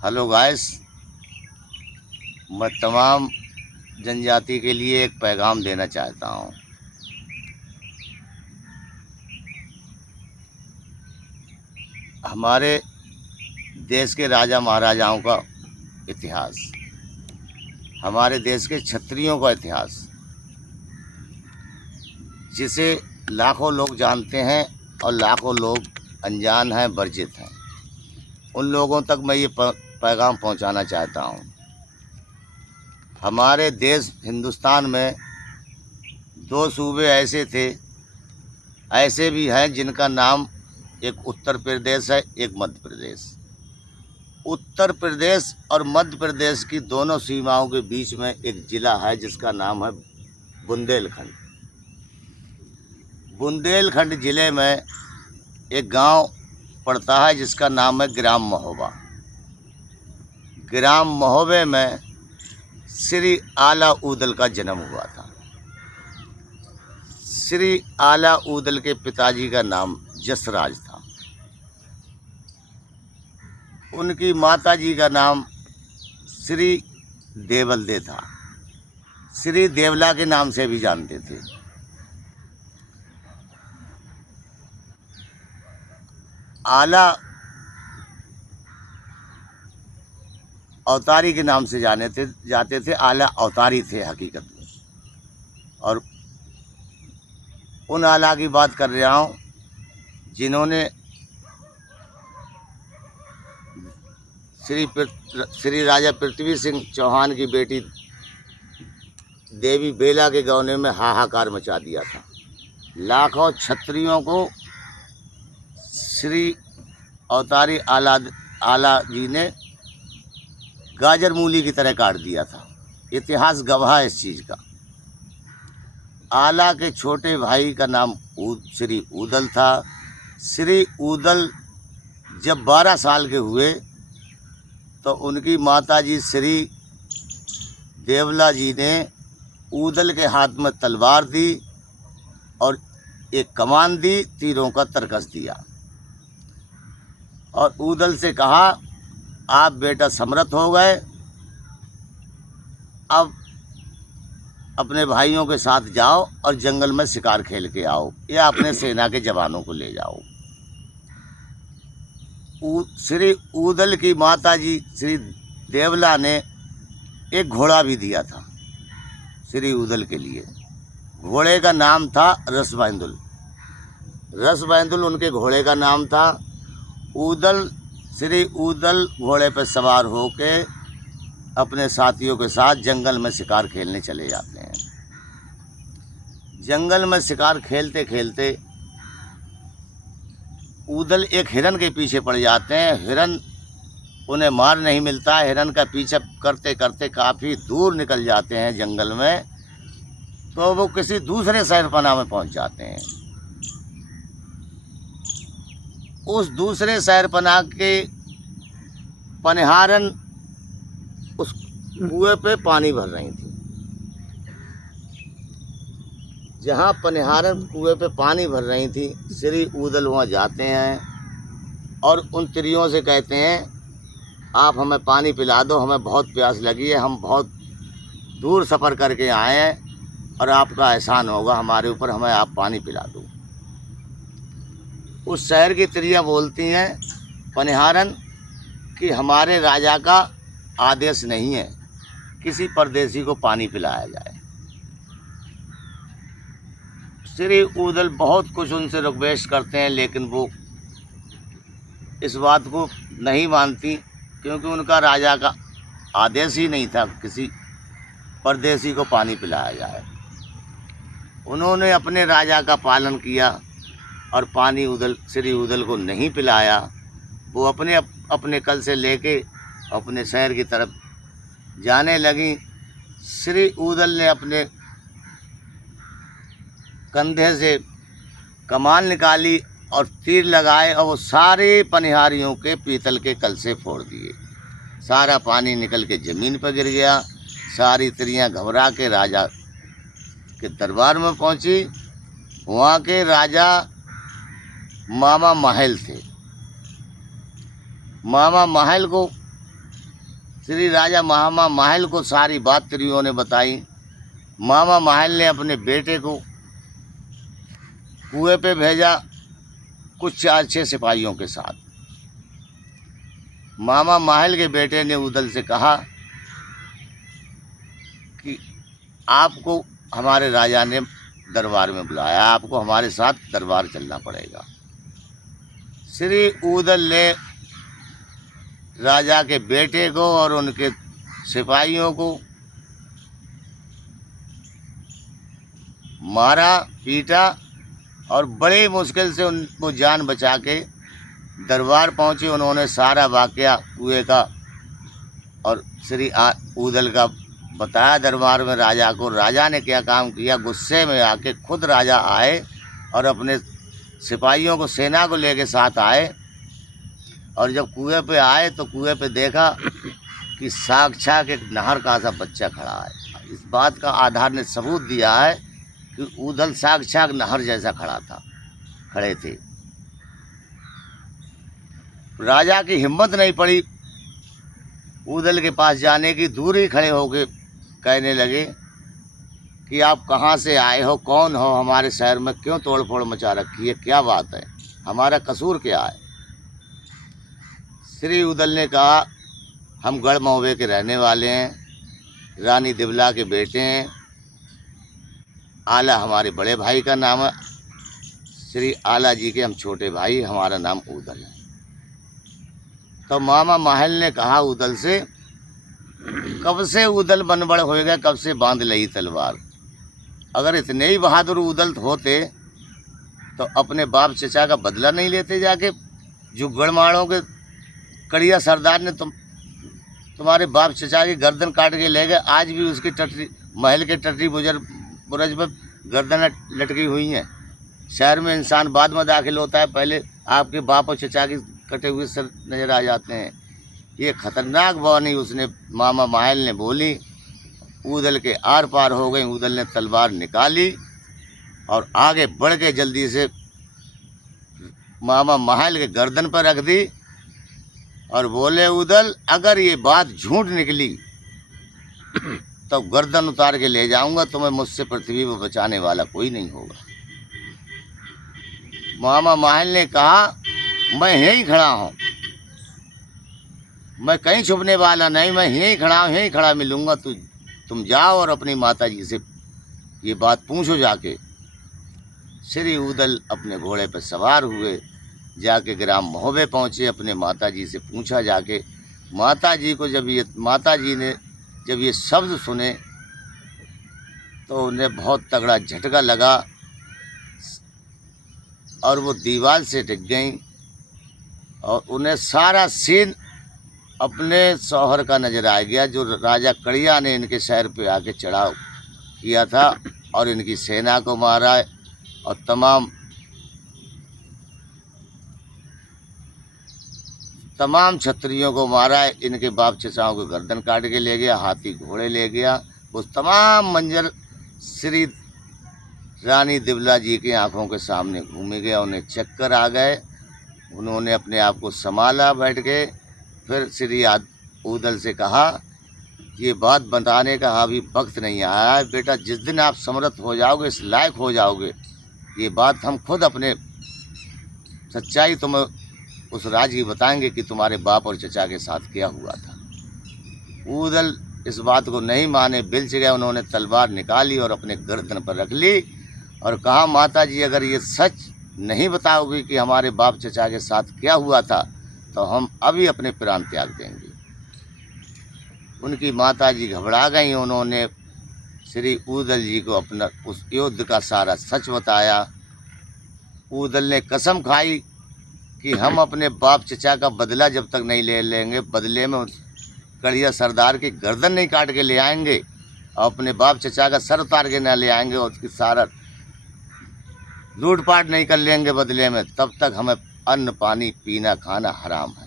Hello guys, मैं तमाम जनजाति के लिए एक पैगाम देना चाहता हूँ। हमारे देश के राजा महाराजाओं का इतिहास, हमारे देश के क्षत्रियों का इतिहास, जिसे लाखों लोग जानते हैं और लाखों लोग अनजान हैं, वर्जित हैं, उन लोगों तक मैं ये पैगाम पहुंचाना चाहता हूं। हमारे देश हिंदुस्तान में दो सूबे ऐसे थे, ऐसे भी हैं जिनका नाम एक उत्तर प्रदेश है, एक मध्य प्रदेश। उत्तर प्रदेश और मध्य प्रदेश की दोनों सीमाओं के बीच में एक ज़िला है जिसका नाम है बुंदेलखंड। बुंदेलखंड ज़िले में एक गांव पड़ता है जिसका नाम है ग्राम महोबा। ग्राम महोबे में श्री आला ऊदल का जन्म हुआ था। श्री आला ऊदल के पिताजी का नाम जसराज था। उनकी माताजी का नाम श्री देवलदे था। श्री देवला के नाम से भी जानते थे। आला अवतारी के नाम से जाते थे। आला अवतारी थे हकीकत में। और उन आला की बात कर रहा हूँ जिन्होंने श्री राजा पृथ्वी सिंह चौहान की बेटी देवी बेला के गौने में हाहाकार मचा दिया था। लाखों क्षत्रियों को श्री अवतारी आला जी ने गाजर मूली की तरह काट दिया था। इतिहास गवाह है इस चीज़ का। आला के छोटे भाई का नाम श्री ऊदल था। श्री ऊदल जब 12 साल के हुए तो उनकी माताजी श्री देवला जी ने ऊदल के हाथ में तलवार दी और एक कमान दी, तीरों का तरकस दिया और ऊदल से कहा, आप बेटा समर्थ हो गए, अब अपने भाइयों के साथ जाओ और जंगल में शिकार खेल के आओ या अपने सेना के जवानों को ले जाओ। श्री ऊदल की माताजी श्री देवला ने एक घोड़ा भी दिया था श्री ऊदल के लिए। घोड़े का नाम था रसबैंदुल। रसबैंदुल उनके घोड़े का नाम था। श्री ऊदल घोड़े पर सवार होके अपने साथियों के साथ जंगल में शिकार खेलने चले जाते हैं। जंगल में शिकार खेलते खेलते ऊदल एक हिरन के पीछे पड़ जाते हैं। हिरन उन्हें मार नहीं मिलता। हिरन का पीछा करते करते काफ़ी दूर निकल जाते हैं जंगल में, तो वो किसी दूसरे शहरपनाह में पहुंच जाते हैं। उस दूसरे शहरपनाह के पनिहारन उस कुएं पे पानी भर रही थी। जहाँ पनिहारन कुएं पे पानी भर रही थी, श्री ऊदल वहाँ जाते हैं और उन तिरियों से कहते हैं, आप हमें पानी पिला दो, हमें बहुत प्यास लगी है, हम बहुत दूर सफ़र करके आए हैं और आपका एहसान होगा हमारे ऊपर, हमें आप पानी पिला दो। उस शहर की तिरियाँ बोलती हैं पनिहारन कि हमारे राजा का आदेश नहीं है किसी परदेसी को पानी पिलाया जाए। श्री ऊदल बहुत कुछ उनसे रिक्वेस्ट करते हैं, लेकिन वो इस बात को नहीं मानती, क्योंकि उनका राजा का आदेश ही नहीं था किसी परदेसी को पानी पिलाया जाए। उन्होंने अपने राजा का पालन किया और पानी श्री ऊदल को नहीं पिलाया। वो अपने कल से लेके अपने शहर की तरफ जाने लगी। श्री ऊदल ने अपने कंधे से कमान निकाली और तीर लगाए और वो सारे पनिहारियों के पीतल के कलसे फोड़ दिए। सारा पानी निकल के ज़मीन पर गिर गया। सारी तिरियाँ घबरा के राजा के दरबार में पहुंची। वहाँ के राजा मामा महल थे। मामा महल को श्री राजा मामा महल को सारी बात त्रियों ने बताई। मामा महल ने अपने बेटे को कुएं पे भेजा कुछ 4-6 सिपाहियों के साथ। मामा महल के बेटे ने उदल से कहा कि आपको हमारे राजा ने दरबार में बुलाया, आपको हमारे साथ दरबार चलना पड़ेगा। श्री उदल ने राजा के बेटे को और उनके सिपाहियों को मारा, पीटा और बड़ी मुश्किल से उनको जान बचा के दरबार पहुँचे। उन्होंने सारा वाकया कुएं का और श्री उदल का बताया दरबार में राजा को। राजा ने क्या काम किया, गुस्से में आके खुद राजा आए और अपने सिपाहियों को, सेना को लेके साथ आए। और जब कुएं पे आए तो कुएं पे देखा कि साक्षात एक नहर का सा बच्चा खड़ा है। इस बात का आधार ने सबूत दिया है कि उदल साक्षात नहर जैसा खड़े थे। राजा की हिम्मत नहीं पड़ी उदल के पास जाने की, दूर ही खड़े होके कहने लगे कि आप कहाँ से आए हो, कौन हो, हमारे शहर में क्यों तोड़ फोड़ मचा रखी है, क्या बात है, हमारा कसूर क्या है। श्री उदल ने कहा हम गढ़ महोबे के रहने वाले हैं, रानी दिवला के बेटे हैं, आला हमारे बड़े भाई का नाम है, श्री आला जी के हम छोटे भाई, हमारा नाम उदल है। तो मामा महल ने कहा उदल से, कब से उदल बनबड़ हो गया, कब से बांध लई तलवार। अगर इतने ही बहादुर उदल होते तो अपने बाप चचा का बदला नहीं लेते जाके, जो गढ़माड़ों के कड़िया सरदार ने तुम्हारे बाप चचा की गर्दन काट के ले गए, आज भी उसकी टटरी, महल के टटरी बुरज पर गर्दन लटकी हुई हैं। शहर में इंसान बाद में दाखिल होता है, पहले आपके बाप और चचा की कटे हुए सर नजर आ जाते हैं। ये खतरनाक वाणी उसने मामा महल ने बोली। उदल के आर पार हो गई। उदल ने तलवार निकाली और आगे बढ़ के जल्दी से मामा महल के गर्दन पर रख दी और बोले, उदल अगर ये बात झूठ निकली तो गर्दन उतार के ले जाऊंगा, तुम्हें मुझसे पृथ्वी पर बचाने वाला कोई नहीं होगा। मामा महल ने कहा मैं यहीं खड़ा हूँ, मैं कहीं छुपने वाला नहीं, मैं यहीं खड़ा हूँ, यहीं खड़ा मिलूंगा। तुम जाओ और अपनी माता जी से ये बात पूछो जाके। श्री उदल अपने घोड़े पर सवार हुए, जाके ग्राम महोबे पहुँचे, अपने माता जी से पूछा जाके। माता जी ने जब ये शब्द सुने तो उन्हें बहुत तगड़ा झटका लगा और वो दीवार से टिक गईं और उन्हें सारा सीन अपने शौहर का नजर आ गया, जो राजा कड़िया ने इनके शहर पे आके चढ़ाव किया था और इनकी सेना को मारा और तमाम क्षत्रियों को मारा। इनके बाप चचाओं को गर्दन काट के ले गया, हाथी घोड़े ले गया। वो तमाम मंजर श्री रानी दिवला जी की आंखों के सामने घूमे गया, उन्हें चक्कर आ गए। उन्होंने अपने आप को संभाला बैठ के। फिर श्री उदल से कहा, ये बात बताने का अभी वक्त नहीं आया है बेटा, जिस दिन आप समर्थ हो जाओगे, इस लायक हो जाओगे, ये बात हम खुद अपने सच्चाई तुम्हें उस राज की बताएंगे कि तुम्हारे बाप और चचा के साथ क्या हुआ था। उदल इस बात को नहीं माने, बिलच गए। उन्होंने तलवार निकाली और अपने गर्दन पर रख ली और कहा, माता जी अगर ये सच नहीं बताओगी कि हमारे बाप चचा के साथ क्या हुआ था तो हम अभी अपने प्राण त्याग देंगे। उनकी माता जी घबरा गई। उन्होंने श्री उदल जी को अपना उस युद्ध का सारा सच बताया। उदल ने कसम खाई कि हम अपने बाप चचा का बदला जब तक नहीं ले लेंगे, बदले में कड़िया सरदार की गर्दन नहीं काट के ले आएंगे और अपने बाप चचा का सर उतार के न ले आएंगे और उसकी सारा लूटपाट नहीं कर लेंगे बदले में, तब तक हमें अन्न पानी पीना खाना हराम है।